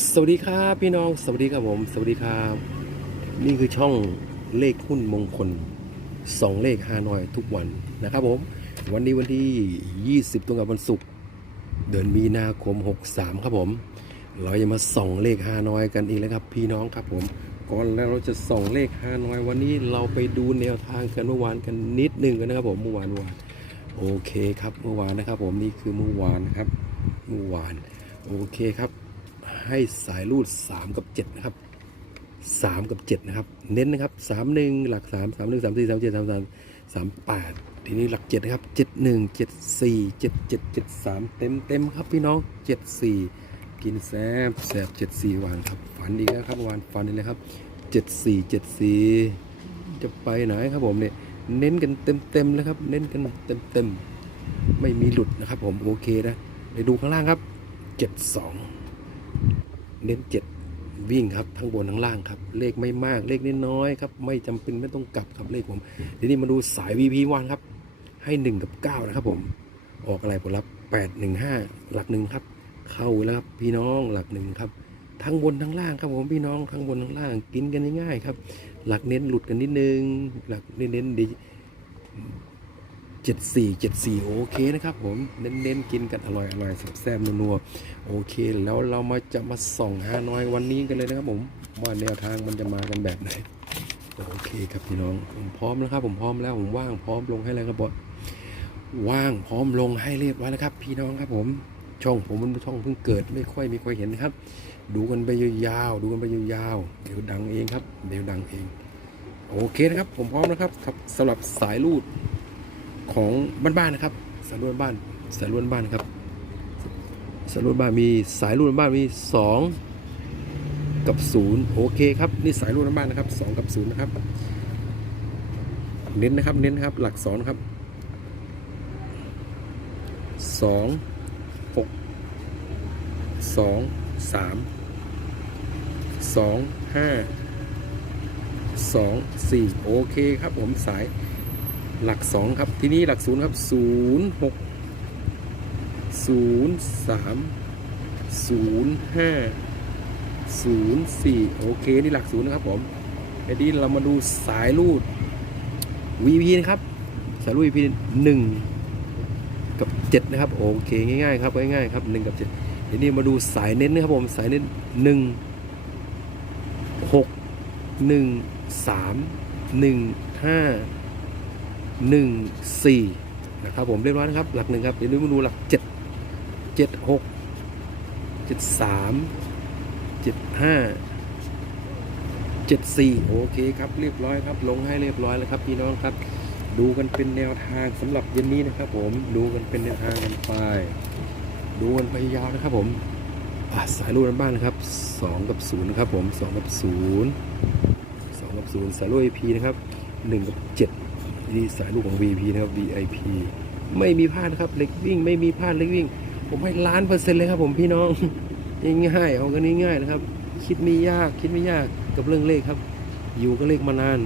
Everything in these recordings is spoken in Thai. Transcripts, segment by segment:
สวัสดีครับพี่น้องสวัสดีครับผม สวัสดีครับ นี่คือช่องเลขหุ้นมงคลสองเลขฮานอยทุกวันนะครับผม วันนี้วันที่ 20 ตรงกับวันศุกร์เดือนมีนาคม 63 ครับผม เราจะมาส่องเลขฮานอยกันอีกแล้วครับ พี่น้องครับผม ก่อนแล้วเราจะส่องเลขฮานอย วันนี้เราไปดูแนวทางกันเมื่อวานกันนิดนึงกันนะครับผมเมื่อวานวานโอเคครับเมื่อวานนะครับ ผมนี่คือเมื่อวานนะครับเมื่อวานโอเคครับ ให้สายรูด 3 กับ 7 นะครับ 3 กับ 7 นะครับ เน้นนะครับ 3 1 หลัก 3 3 1 3 4 3 7 3 3 3 8 ทีนี้หลัก 7 นะครับ 7 1 7 4 7 7 7 3 เต็มเต็มครับพี่น้อง 7 4 กินแซบแซบ7 4วานครับ ฝันอีกแล้วครับวานฝันอีกแล้วครับ 7 4 7 4 จะไปไหนครับผมเนี่ยเน้นกันเต็มเต็มๆเลยครับ เน้นกันเต็มเต็มไม่มีหลุดนะครับผมโอเคนะไปดูข้างล่างครับ 7 2 เน้นเจ็ดวิ่งครับทั้งบนทั้งล่างครับ เลขไม่มากเลขน้อยครับ ไม่จำเป็นไม่ต้องกลับครับเลขผมทีนี้มาดูสาย VP วันครับ ให้1กับ9นะครับผมออกอะไรผลลัพธ์8 1 5หลักหนึ่งครับ เข้าแล้วครับพี่น้องหลักหนึ่งครับ ทั้งบนทั้งล่างครับผมพี่น้องทั้งบนทั้งล่างกินกันง่ายๆครับ หลักเน้นหลุดกันนิดนึง หลักเน้นๆดีเจ็ด สี่เจ็ดสี่โอเคนะครับผม เน้นๆ กินกันอร่อยอร่อยแซ่บๆนัวๆ โอเค แล้วเรามาจะมาส่องฮานอยวันนี้กันเลยนะครับผม ว่าแนวทางมันจะมากันแบบไหน โอเคครับพี่น้องผมพร้อมแล้วครับผมพร้อมแล้วผมว่างพร้อมลงให้แล้วครับบอสว่างพร้อมลงให้เรียบร้อยแล้วครับพี่น้องครับผม ช่องผมมันช่องเพิ่งเกิดไม่ค่อยมีใครเห็นนะครับ ดูกันไปยาวๆดูกันไปยาวๆเดี๋ยวดังเองครับเดี๋ยวดังเอง โอเคนะครับผมพร้อมนะครับครับสำหรับสายลูด ของบ้านๆนะครับสายรวนบ้านสายรวนบ้านครับสายรวนบ้านมีสายรวนบ้านมีสองกับศูนย์โอเคครับนี่สายรวนบ้านนะครับสองกับศูนย์นะครับ เน้นนะครับเน้นนะครับหลักสองนะครับสองหกสองสามสองห้าสองสี่โอเคครับผมสาย หลักสองครับ ที่นี่หลักศูนย์ครับศูนย์หกศูนย์สามศูนย์ห้าศูนย์สี่โอเค นี่หลักศูนย์นะครับผมไอ้นี้เรามาดูสายรูด VP นะครับ สายรูด VP หนึ่งกับเจ็ดนะครับ โอเค ง่ายๆครับง่ายๆครับหนึ่งกับเจ็ดทีนี้มาดูสายเน้นนะครับผม สายเน้นหนึ่งหกห นึ่งสามหนึ่งสี่นะครับผมเรียบร้อยนะครับ หลักหนึ่งครับเดี๋ยวนี้มาดูหลักเจ็ดเจ็ดหกเจ็ดสามเจ็ดห้าเจ็ดสี่โอเคครับเรียบร้อยครับ ลงให้เรียบร้อยแล้วครับพี่น้องครับ ดูกันเป็นแนวทางสำหรับเย็นนี้นะครับ ผมดูกันเป็นแนวทางกันไปดูกันไปยาวนะครับผมสายรูดบ้านนะครับสองกับศูนย์นะครับผมสองกับศูนย์สองกับศูนย์สายรูดไอพีนะครับหนึ่งกับเจ็ด นี่สายลูกของ VP นะครับ VIP ไม่มีพลาดครับเล็กวิ่ง ไม่มีพลาดเล็กวิ่ง ผมให้ล้านเปอร์เซ็นต์เลยครับผมพี่น้องง่ายๆเอากันง่ายๆนะครับ คิดไม่ยากคิดไม่ยากกับเรื่องเลขครับ อยู่กับเลขมานาน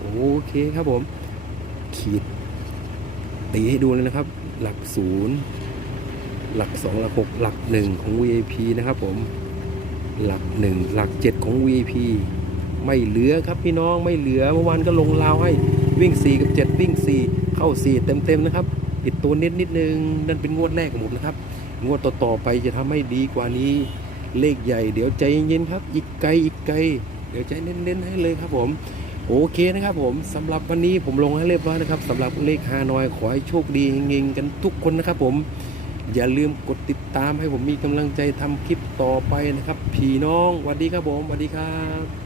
โอเคครับผม ขีดตีให้ดูเลยนะครับ หลักศูนย์หลักสองหลักหกหลักหนึ่งของ VIP นะครับผม หลักหนึ่งหลักเจ็ดของ VIP ไม่เหลือครับพี่น้องไม่เหลือเมื่อวานก็ลงราวให้ วิ่ง 4 กับ 7 วิ่ง 4 เข้า 4 เต็มๆนะครับผิดตัวนิดนิดนึงนั่นเป็นงวดแรกของผมนะครับ งวดต่อๆไปจะทำให้ดีกว่านี้เลขใหญ่ เดี๋ยวใจเย็นๆครับ อีกไกลอีกไกล เดี๋ยวใจเน้นๆให้เลยครับผมโอเคนะครับผมสำหรับวันนี้ผมลงให้เรียบร้อยนะครับสำหรับเลขฮานอยขอให้โชคดีเฮงกันทุกคนนะครับผมอย่าลืมกดติดตามให้ผมมีกำลังใจทำคลิปต่อไปนะครับ พี่น้องสวัสดีครับผมสวัสดีครับ